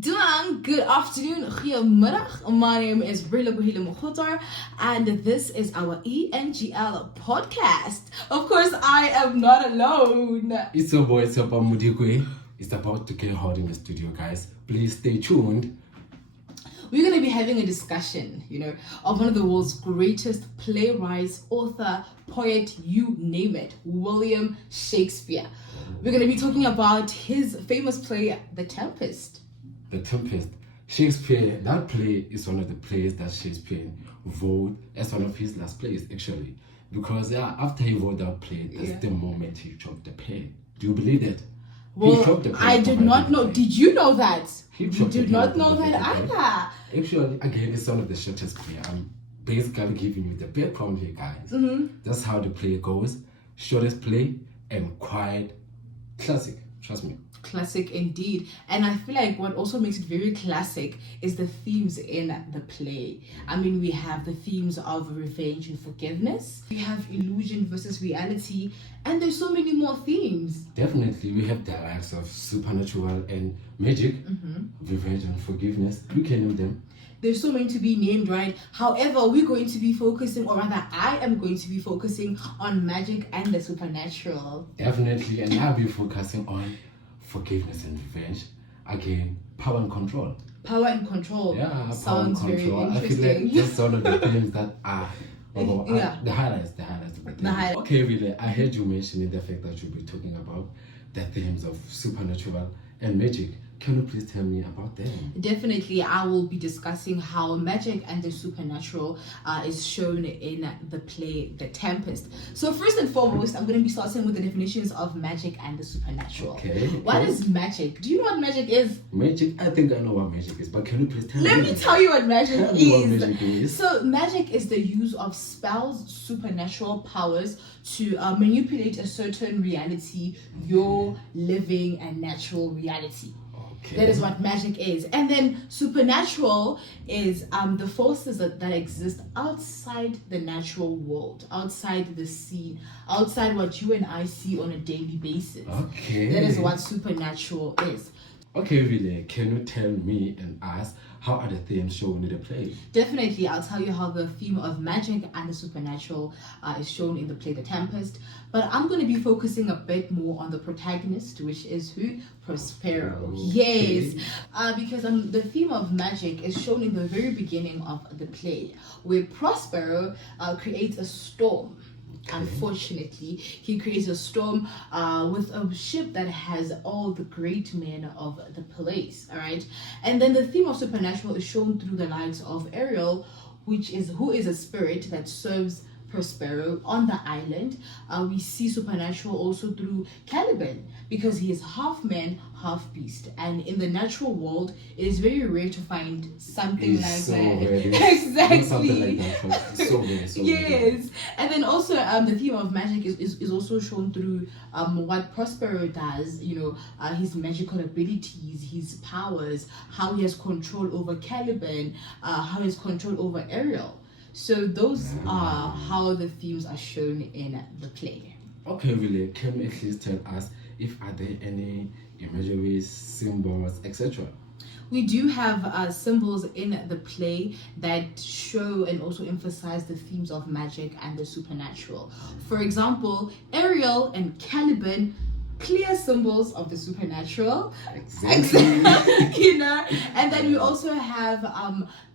Good afternoon, goedemiddag. My name is Relebohile Mokhotsoa, and this is our ENGL podcast. Of course, I am not alone. It's your boy Tshepang Molikwe. It's about to get hot in the studio, guys. Please stay tuned. We're going to be having a discussion, of one of the world's greatest playwrights, author, poet, you name it, William Shakespeare. We're going to be talking about his famous play, The Tempest. The Tempest. Shakespeare, that play is one of the plays that Shakespeare wrote as one of his last plays, actually. Because after he wrote that play, that's the moment he dropped the pen. Do you believe that? Well, I did not know. Did you know that? You did not know that either. Actually, again, it's one of the shortest play. I'm basically giving you the background here, guys. That's how the play goes. Shortest play and quiet classic. Trust me. Classic indeed. And I feel like what also makes it very classic is the themes in the play. I mean, we have the themes of revenge and forgiveness. We have illusion versus reality. And there's so many more themes. Definitely, we have the likes of supernatural and magic, revenge and forgiveness. You can name them. There's so many to be named, right? However, we're going to be focusing, or rather, I am going to be focusing on magic and the supernatural. Definitely, and I'll be focusing on forgiveness and revenge. Again, power and control. Power and control. Yeah, sounds power and control. very interesting. I feel like that's one of the things that are the highlights. Okay, really, I heard you mentioning the fact that you'll be talking about the themes of supernatural and magic. Can you please tell me about them? Definitely, I will be discussing how magic and the supernatural is shown in the play The Tempest. So first and foremost, I'm going to be starting with the definitions of magic and the supernatural. Okay. What is magic? Do you know what magic is? Magic? I think I know what magic is, but can you please tell me? Let me tell you what magic Tell me what magic is. So magic is the use of spells, supernatural powers to manipulate a certain reality, your living and natural reality. Okay. That is what magic is. And then supernatural is the forces that exist outside the natural world, outside the scene, outside what you and I see on a daily basis. Okay. That is what supernatural is. Okay, really, can you tell me and us how are the themes shown in the play? Definitely, I'll tell you how the theme of magic and the supernatural is shown in the play The Tempest. But I'm going to be focusing a bit more on the protagonist, which is who? Prospero. Okay. Yes, because the theme of magic is shown in the very beginning of the play, where Prospero creates a storm. Unfortunately, he creates a storm with a ship that has all the great men of the place. All right, and then the theme of supernatural is shown through the likes of Ariel, who is a spirit that serves Prospero on the island. We see supernatural also through Caliban, because he is half man, half beast, and in the natural world it is very rare to find something like that. Exactly. Something like that. So rare. Yes. And then also the theme of magic is also shown through what Prospero does, his magical abilities, his powers, how he has control over Caliban, how he has control over Ariel. So those are how the themes are shown in the play. Okay, really, can you at least tell us if are there any imageries, symbols, etc.? We do have symbols in the play that show and also emphasize the themes of magic and the supernatural. For example, Ariel and Caliban, clear symbols of the supernatural. Exactly. And then we also have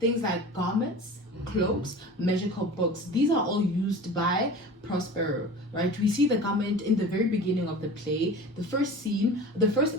things like garments, cloaks, magical books. These are all used by Prospero, right? We see the garment in the very beginning of the play, the first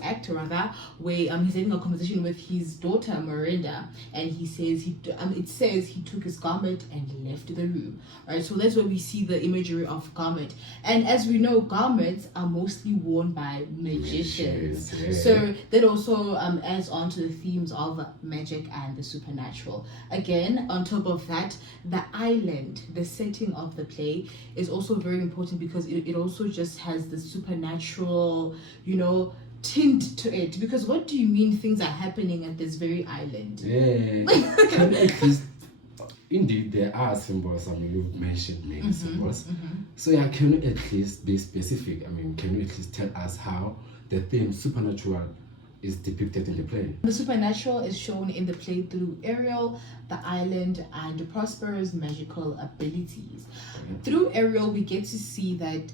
act rather, where he's having a conversation with his daughter Miranda, and he says it says he took his garment and left the room, right? So that's where we see the imagery of garment. And as we know, garments are mostly worn by magicians. So that also adds on to the themes of magic and the supernatural. Again, on top of that, the island, the setting of the play is also very important, because it also just has the supernatural, tint to it. Because what do you mean things are happening at this very island? Can at least, indeed, there are symbols. You've mentioned many symbols. So can you at least be specific? Can you at least tell us how the theme supernatural is depicted in the play? The supernatural is shown in the play through Ariel, the island, and Prospero's magical abilities. Through Ariel, we get to see that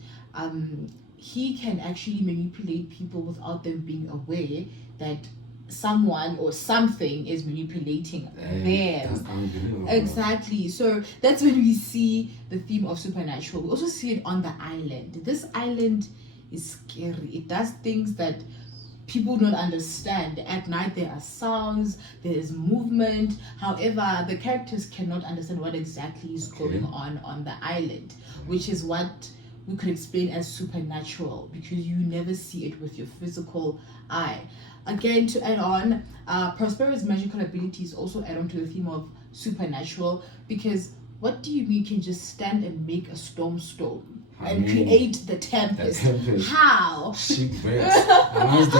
he can actually manipulate people without them being aware that someone or something is manipulating them. That's unbelievable. Exactly. So that's when we see the theme of supernatural. We also see it on the island. This island is scary. It does things that people don't understand. At night there are sounds, there is movement. However, the characters cannot understand what exactly is going on the island, which is what we could explain as supernatural, because you never see it with your physical eye. Again, to add on, Prospero's magical abilities also add on to the theme of supernatural, because what do you mean you can just stand and make a storm and create the tempest? How?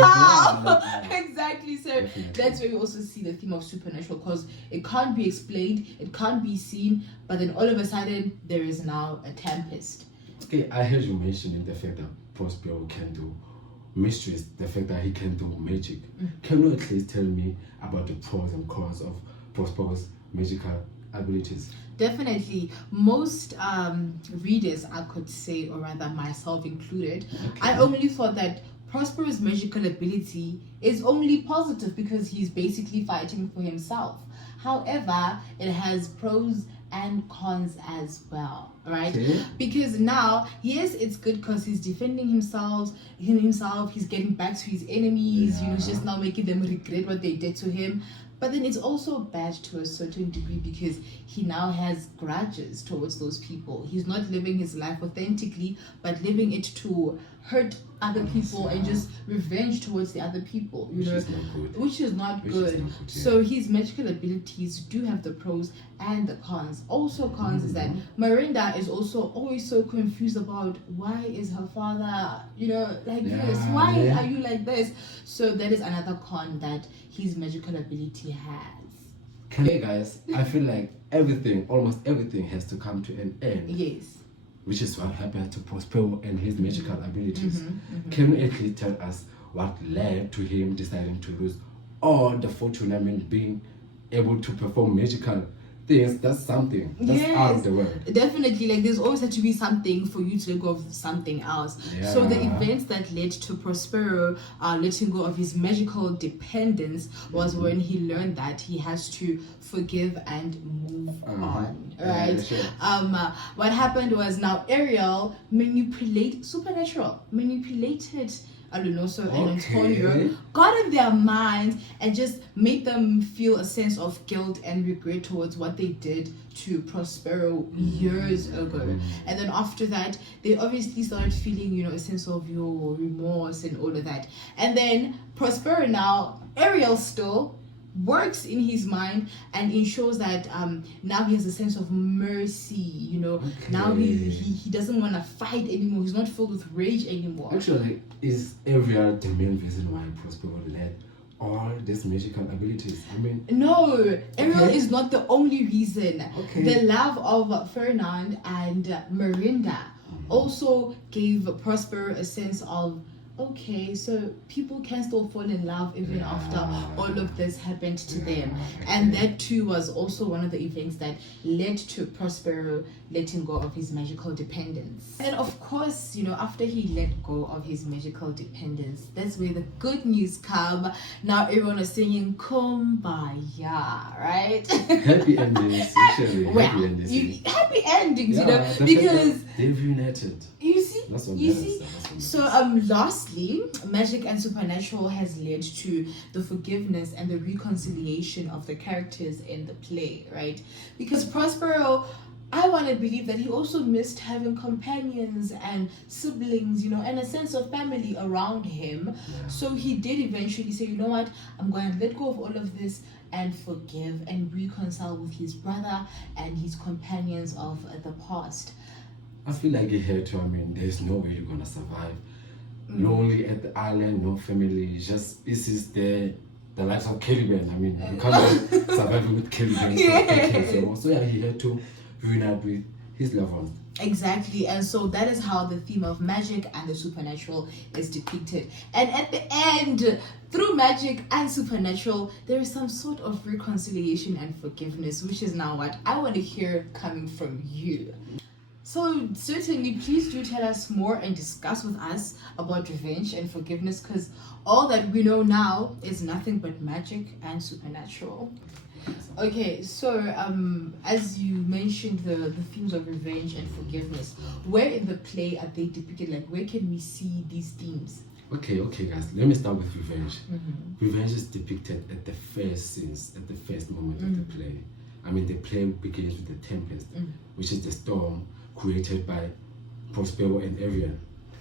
How? Exactly. So that's where we also see the theme of supernatural, because it can't be explained, it can't be seen, but then all of a sudden there is now a tempest. Okay, I heard you mentioning the fact that Prospero can do mysteries, the fact that he can do magic. Can you at least tell me about the pros and cons of Prospero's magical abilities? Definitely. Most readers, I could say, or rather myself included, I only thought that Prospero's magical ability is only positive because he's basically fighting for himself. However, it has pros and cons as well, right? Because now, yes, it's good because he's defending himself, he's getting back to his enemies, he's just now making them regret what they did to him. But then it's also bad to a certain degree because he now has grudges towards those people. He's not living his life authentically, but living it to hurt other people and just revenge towards the other people, which is not good. So his magical abilities do have the pros and the cons. Also cons is that Miranda is also always so confused about why is her father, like this? Why are you like this? So that is another con that his magical ability has. Hey guys, I feel like almost everything has to come to an end. Yes. Which is what happened to Prospero and his magical abilities. Can you at least tell us what led to him deciding to lose all the fortune, being able to perform magical things? That's something. That's out of the world. Definitely. Like, there's always had to be something for you to let go of something else. So the events that led to Prospero letting go of his magical dependence was when he learned that he has to forgive and move on. Right? What happened was now Ariel manipulated Alonso and Antonio, got in their minds and just made them feel a sense of guilt and regret towards what they did to Prospero years ago. And then after that, they obviously started feeling, a sense of remorse and all of that. And then Prospero now, Ariel still works in his mind and ensures that now he has a sense of mercy. Now he doesn't want to fight anymore. He's not filled with rage anymore. Actually, is Ariel the main reason why Prospero led all these magical abilities? No, Ariel is not the only reason. The love of Fernand and Miranda also gave Prospero a sense of, so people can still fall in love even after all of this happened to them. And that too was also one of the events that led to Prospero letting go of his magical dependence. And of course, after he let go of his magical dependence, that's where the good news come. Now everyone is singing Kumbaya, right? Happy endings, actually. Happy endings, because they've united. You see? So lastly, magic and supernatural has led to the forgiveness and the reconciliation of the characters in the play, right? Because Prospero, I want to believe that he also missed having companions and siblings, and a sense of family around him. So he did eventually say, you know what, I'm going to let go of all of this and forgive and reconcile with his brother and his companions of the past. I feel like he had to, there's no way you're going to survive. Lonely at the island, no family, this is the lives of Caliban. You can't survive with Caliban. So he had to reunite with his loved ones. Exactly, and so that is how the theme of magic and the supernatural is depicted. And at the end, through magic and supernatural, there is some sort of reconciliation and forgiveness, which is now what I want to hear coming from you. So certainly, please do tell us more and discuss with us about revenge and forgiveness, because all that we know now is nothing but magic and supernatural. Okay, so as you mentioned the themes of revenge and forgiveness, where in the play are they depicted? Like, where can we see these themes? Okay, guys. Let me start with revenge. Revenge is depicted at the first scenes, at the first moment of the play. I mean, the play begins with the tempest, which is the storm created by Prospero and Ariel.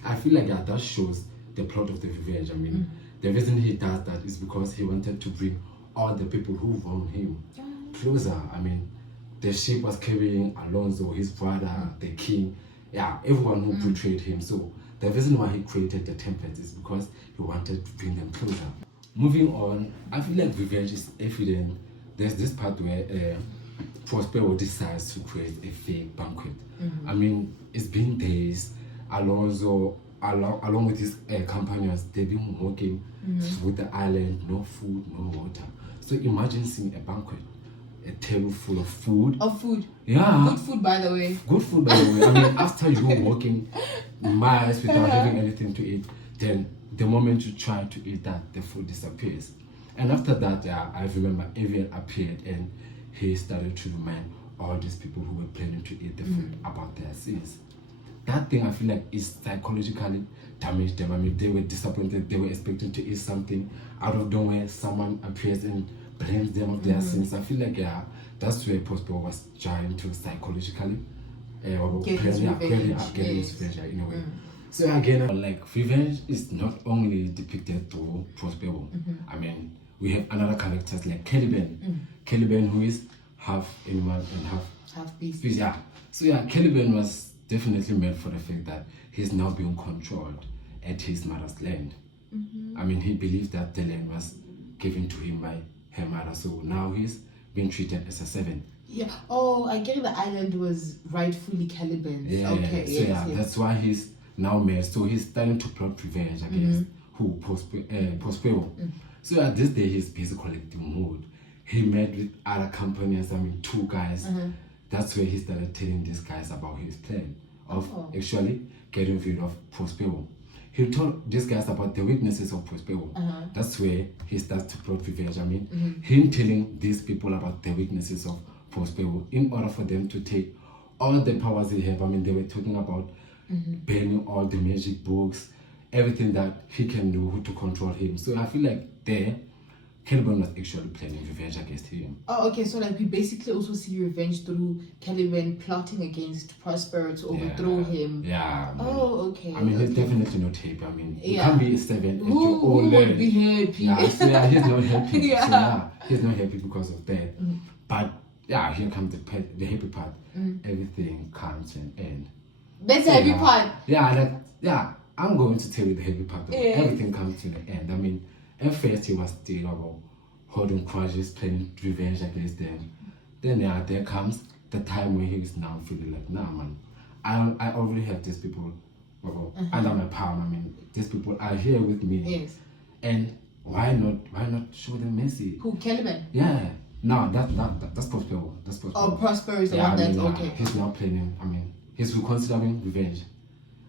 I feel like that shows the plot of the revenge. I mean, the reason he does that is because he wanted to bring all the people who wronged him closer. I mean, the ship was carrying Alonso, his brother, the king, everyone who betrayed him. So the reason why he created the tempest is because he wanted to bring them closer. Moving on, I feel like revenge is evident. There's this part where Prospero decides to create a fake banquet. I mean, it's been days. Alonso, along with his companions, they've been walking through the island, no food, no water. So imagine seeing a banquet, a table full of food. Yeah. Good food, by the way. Good food, by the way. I mean, after you walking miles without having anything to eat, then the moment you try to eat that, the food disappears. And after that, I remember Ariel appeared and he started to remind all these people who were planning to eat the food about their sins. That thing, I feel like, is psychologically damaged them. I mean, they were disappointed. They were expecting to eat something. Out of nowhere, someone appears and blames them of their sins. I feel like, that's where Prospero was trying to psychologically get his revenge in a way. So again, like, revenge is not only depicted through Prospero. I mean, we have another characters like Caliban. Caliban, who is half animal and half beast. Yeah. So Caliban was definitely meant for the fact that he's now being controlled at his mother's land. I mean, he believed that the land was given to him by her mother, so now he's being treated as a servant. Yeah. Oh, I get the island was rightfully Caliban's. Yeah. Okay. So yes. That's why he's now mad. So he's starting to plot revenge against Prospero. So at this day, he's busy collecting wood. He met with other companions. I mean, 2 guys. That's where he started telling these guys about his plan of actually getting rid of Prospero. He told these guys about the weaknesses of Prospero. That's where he starts to plot revenge. I mean, him telling these people about the weaknesses of Prospero in order for them to take all the powers they have. I mean, they were talking about banning all the magic books, everything that he can do to control him. So I feel like there, Caliban was actually planning revenge against him. Oh, okay. So like we basically also see revenge through Caliban plotting against Prospero to overthrow him. Yeah. Oh, okay. I mean, he's definitely not happy. I mean, you can't be a servant and Who would be happy? Yeah, so he's not happy. Yeah. So he's not happy because of that. But here comes the happy part. Everything comes to an end. That's the happy part. I'm going to tell you the happy part of it. Everything comes to an end. I mean, at first he was still about holding grudges, planning revenge against them. Then there comes the time when he is now feeling like, nah, man, I already have these people under my power. I mean, these people are here with me. Yes. And why not show them mercy? Who, Caliban? Yeah. No, that's Prospero. That's Prospero. Oh, Prospero is the one that's okay. He's now planning. I mean, he's reconsidering revenge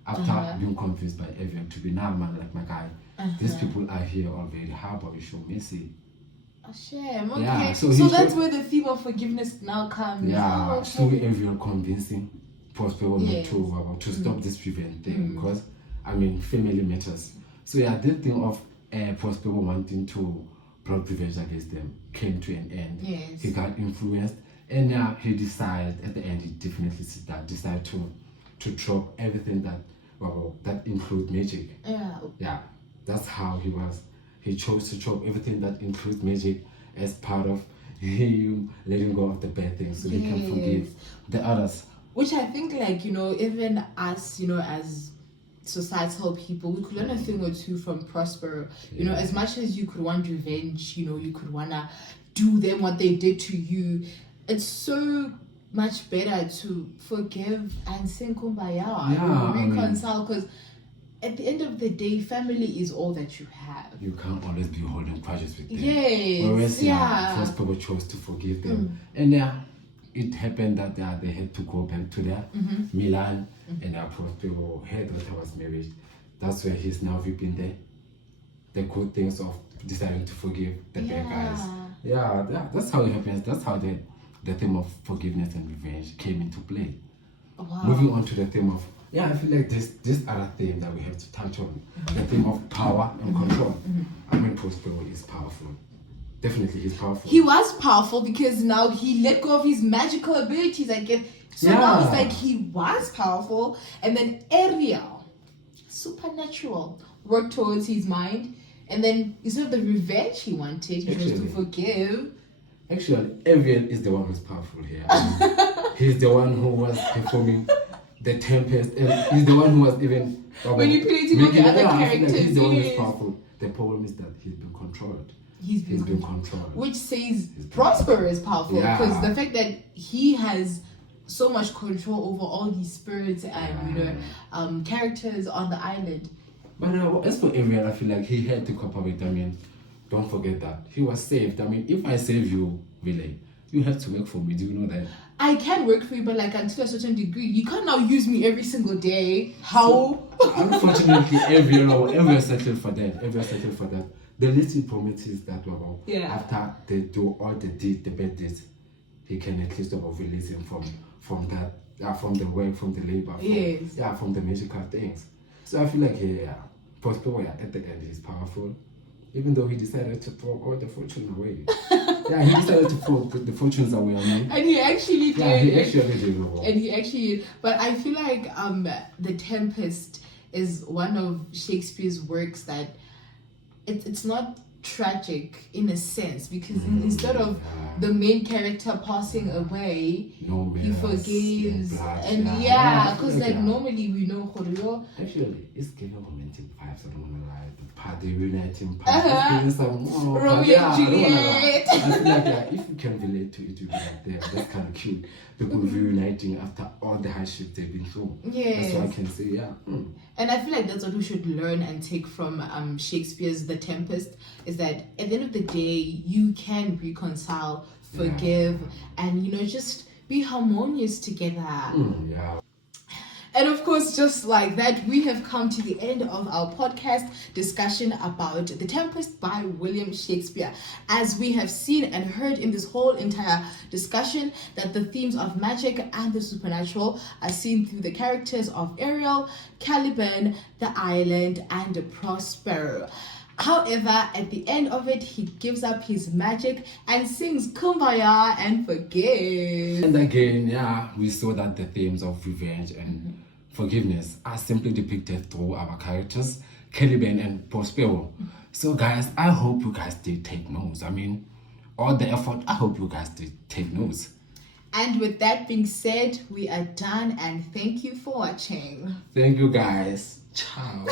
after being convinced by everyone to be, nah, man, like my guy. These people are here already. How about you show mercy? Oh, shame. Okay. Yeah, so that's where the theme of forgiveness now comes. Yeah. Oh, okay. So everyone convincing Prospero to stop this revenge thing because I mean family matters. So this thing of Prospero wanting to plot revenge against them came to an end. Yes. He got influenced, and he decided at the end he definitely decided to drop everything that includes magic. Yeah. That's how he was. He chose to drop everything that includes magic as part of him letting go of the bad things so he can forgive the others. Which I think, like, even us, as societal people, we could learn a thing or two from Prospero. As much as you could want revenge, you could want to do them what they did to you. It's so much better to forgive and sing kumbaya, Yeah, reconcile, because at the end of the day, family is all that you have. You can't always be holding grudges with them. Yes. Whereas, first people chose to forgive them. And it happened that they had to go back to their Milan, and first people, her daughter was married. That's where he's now reaping the good things of deciding to forgive the bad guys. Yeah, that's how it happens. That's how the theme of forgiveness and revenge came into play. Wow. Moving on to the theme of, I feel like this other theme that we have to touch on, the theme of power and control. I mean, Prospero is powerful. Definitely, he's powerful. He was powerful because now he let go of his magical abilities, I guess. So now it's like he was powerful, and then Ariel, supernatural, worked towards his mind, and then instead of the revenge he wanted, he chose to forgive. Actually, Ariel is the one who's powerful here. He's the one who was performing the Tempest, and he's the one who was even manipulating all the other characters. Like he's the one who's powerful. The problem is that he's been controlled. He's been controlled. Which says Prosper is powerful because the fact that he has so much control over all these spirits and characters on the island. But as for Ariel, I feel like he had to cooperate. I mean, don't forget that he was saved. I mean, if I save you, really, you have to work for me. Do you know that? I can work for you, but like until a certain degree, you can't now use me every single day. How? So, unfortunately, Ariel settled for that. The least he promises that after they do all the bad deeds, he can at least release him from that, from the work, from the labor, from the magical things. So I feel like Prospero at the end he's powerful, even though he decided to throw all the fortune away. He decided to throw the fortunes away. And he actually did. Yeah, he actually did. And he actually, but I feel like The Tempest is one of Shakespeare's works that it's not tragic in a sense because instead of the main character passing away, he forgives because normally we know Khoryo. Actually, it's giving romantic vibes. I don't want to lie. The party reuniting party, some Romeo and Juliet. I feel like if you can relate to it, you'll be like, that's kind of cute. People reuniting after all the hardships they've been through. That's what I can say. And I feel like that's what we should learn and take from Shakespeare's The Tempest, is that at the end of the day, you can reconcile, forgive, and just be harmonious together. And of course, just like that, we have come to the end of our podcast discussion about The Tempest by William Shakespeare. As we have seen and heard in this whole entire discussion, that the themes of magic and the supernatural are seen through the characters of Ariel, Caliban, the island, and Prospero. However, at the end of it, he gives up his magic and sings Kumbaya and forgives. And again, we saw that the themes of revenge and forgiveness are simply depicted through our characters, Caliban and Prospero. So guys, I hope you guys did take notes. I mean, all the effort, I hope you guys did take notes. And with that being said, we are done and thank you for watching. Thank you guys. Ciao.